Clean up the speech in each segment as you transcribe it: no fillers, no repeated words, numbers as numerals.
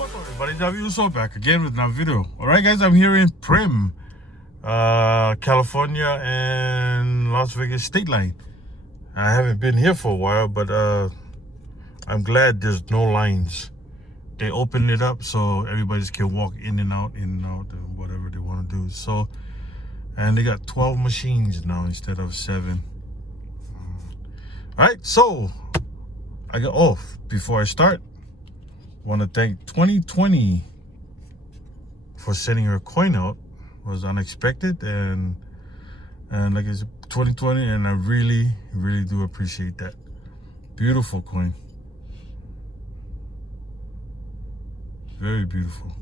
What's up, everybody? WSO back again with another video. Alright guys, I'm here in Primm, California and Las Vegas state line. I haven't been here for a while, but I'm glad there's no lines. They opened it up so everybody can walk in and out, and whatever they want to do. So, and they got 12 machines now instead of 7. Alright, so I got off. Before I start, want to thank 2020 for sending her coin out. It was unexpected, and like it's 2020, and I really do appreciate that. Beautiful coin, very beautiful.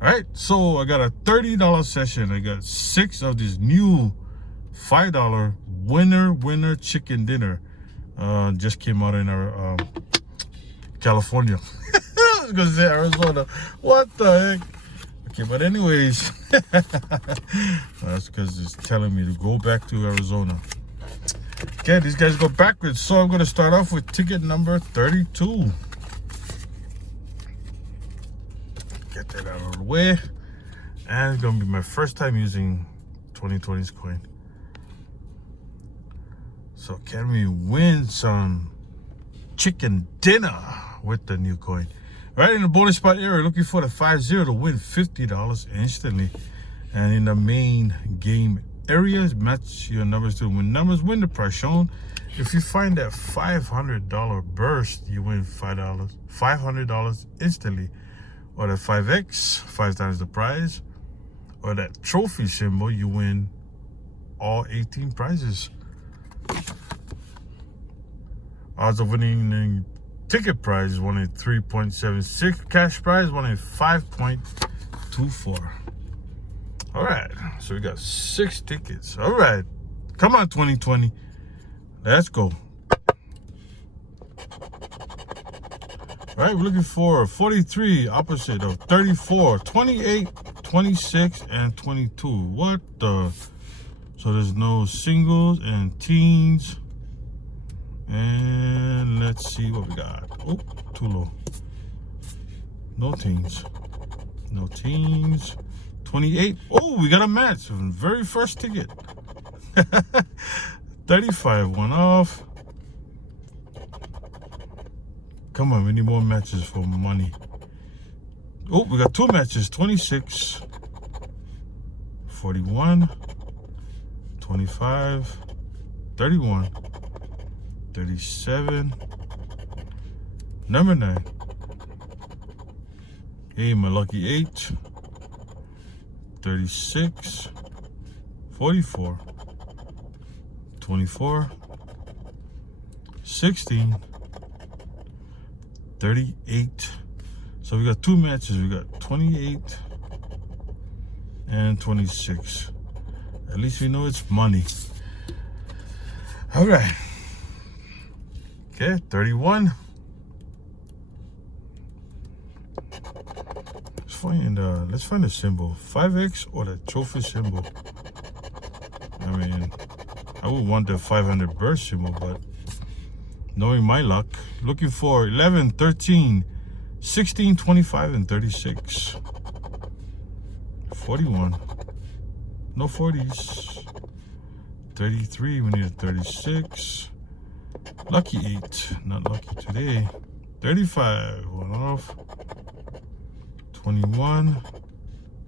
All right, so I got a $30 session. I got 6 of this new $5 winner chicken dinner. Just came out in our California. I was gonna say Arizona. What the heck? Okay, but anyways, that's because it's telling me to go back to Arizona. Okay, these guys go backwards. So I'm gonna start off with ticket number 32. Get that out of the way. And it's gonna be my first time using 2020's coin. So can we win some chicken dinner with the new coin? Right in the bonus spot area, looking for the 5-0 to win $50 instantly. And in the main game areas, match your numbers to win numbers, win the price shown. If you find that $500 burst, you win $500 instantly. Or the 5x, 5 times the prize. Or that trophy symbol, you win all 18 prizes. Odds of winning the ticket prize is 1 in 3.76. Cash prize 1 in 5.24. All right, so we got 6 tickets. All right, come on 2020, let's go. All right, we're looking for 43, opposite of 34, 28, 26, and 22. What the? So there's no singles and teens. And let's see what we got. Oh, too low. No teens. No teens. 28. Oh, we got a match. Very first ticket. 35, one off. Come on, we need more matches for money. Oh, we got 2 matches. 26. 41. 25. 31. 37, number 9. Hey, my lucky 8. 36, 44, 24, 16, 38. So we got 2 matches. We got 28 and 26. At least we know it's money. All right. Okay, 31. Let's find a symbol. 5x or the trophy symbol. I mean, I would want the 500 burst symbol, but knowing my luck, looking for 11, 13, 16, 25, and 36. 41. No 40s. 33, we need a 36. Lucky 8, not lucky today. 35, one off. 21,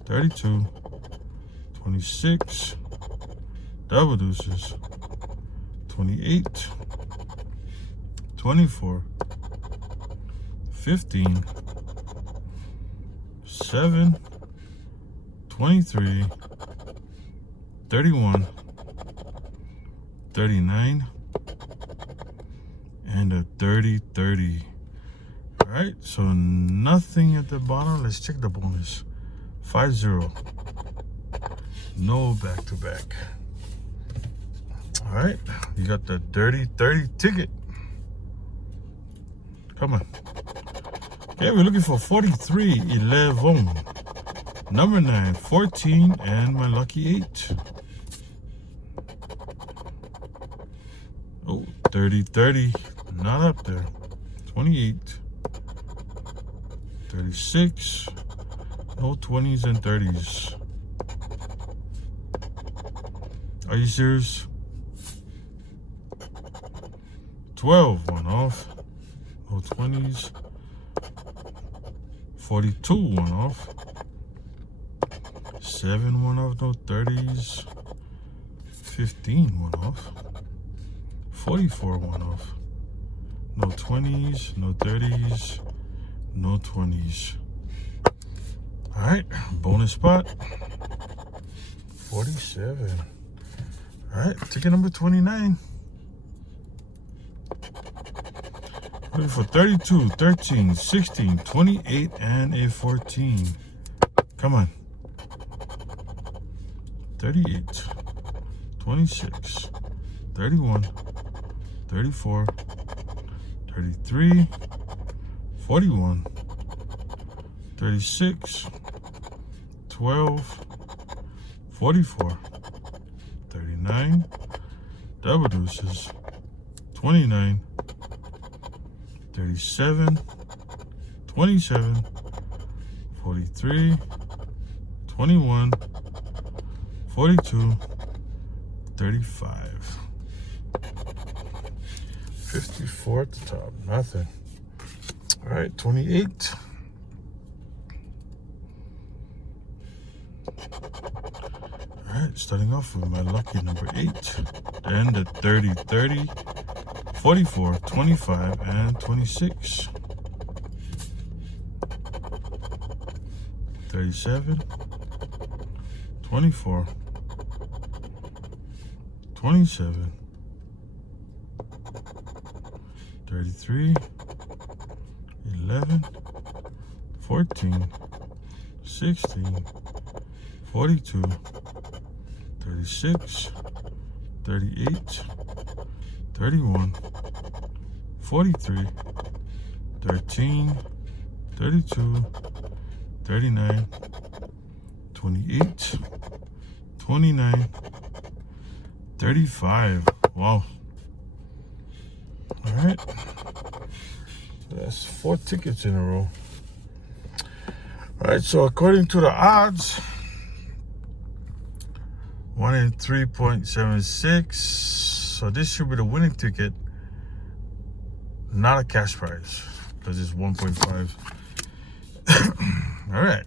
32, 26, double deuces. 28, 24, 15, 7, 23, 31, 39, and a 30. All right, so nothing at the bottom. Let's check the bonus. 5-0. No back-to-back. All right, you got the dirty 30 ticket. Come on. Okay, we're looking for 43, 11, number 9, 14, and my lucky 8. Oh, 30, not up there. 28, 36. No 20s and 30s. Are you serious? 12, one off. No 20s. 42, one off. 7, one off. No 30s. 15, one off. 44, one off. No 20s, no 30s, no 20s. All right, bonus spot. 47. All right, ticket number 29. Looking for 32, 13, 16, 28, and a 14. Come on. 38, 26, 31, 34, 33, 41, 36, 12, 44, 39, double deuces, 29, 37, 27, 43, 21, 42, 35. 54 at the top, nothing. All right, 28. All right, starting off with my lucky number 8. Then the 30, 30, 44, 25, and 26. 37, 24, 27, 33, 11, 14, 16, 42, 36, 38, 31, 43, 13, 32, 39, 28, 29, 35. Wow. All right. That's 4 tickets in a row. All right, so according to the odds, 1 in 3.76. So this should be the winning ticket, not a cash prize, because it's 1.5. All right.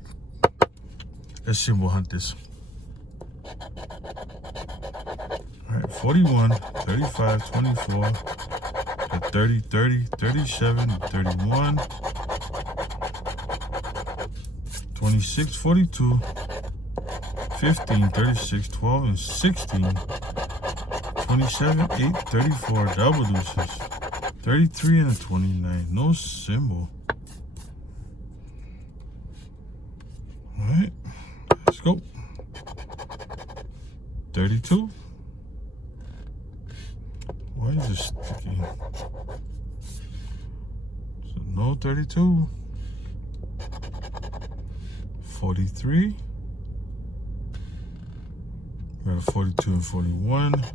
Let's see, we'll hunt this. All right, 41, 35, 24, 30, 30, 37, 31, 26, 42, 15, 36, 12, and 16, 27, 8, 34, double deuces, 33, and a 29. No symbol. All right, let's go. 32. Why is this sticking? So no 32. 43. We got a 42 and 41.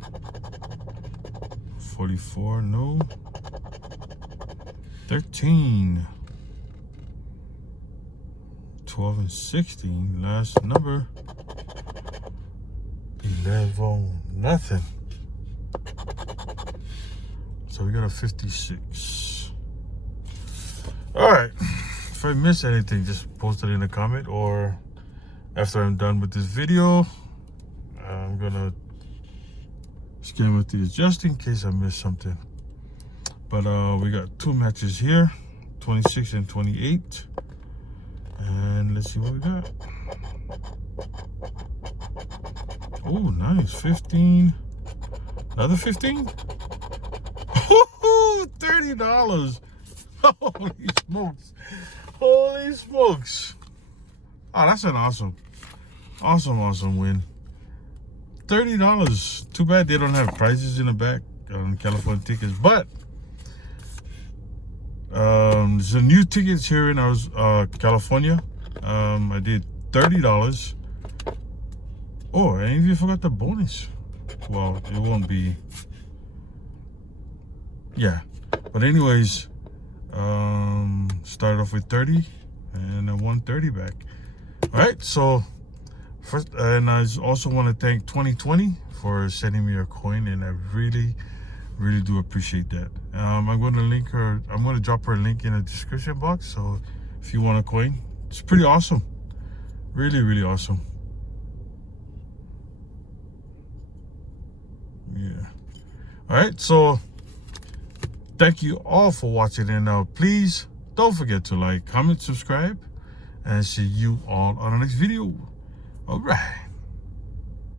44, no. 13. 12 and 16. Last number. 11, nothing. So we got a 56. All right. If I miss anything, just post it in a comment, or after I'm done with this video, I'm gonna scan with these just in case I miss something. But we got 2 matches here, 26 and 28. And let's see what we got. Oh, nice. 15. Another 15? $30. Holy smokes. Holy smokes. Oh, that's an awesome win. $30. Too bad they don't have prices in the back on California tickets. But there's a new tickets here in California. I did $30. Oh, I even forgot the bonus. Well, it won't be. Yeah. But anyways, started off with 30 and a 130 back. All right, so first, and I also want to thank 2020 for sending me a coin, and I really do appreciate that. I'm going to drop her link in the description box. So if you want a coin, it's pretty awesome, really awesome. Yeah. All right, so thank you all for watching, and please don't forget to like, comment, subscribe, and see you all on the next video. All right.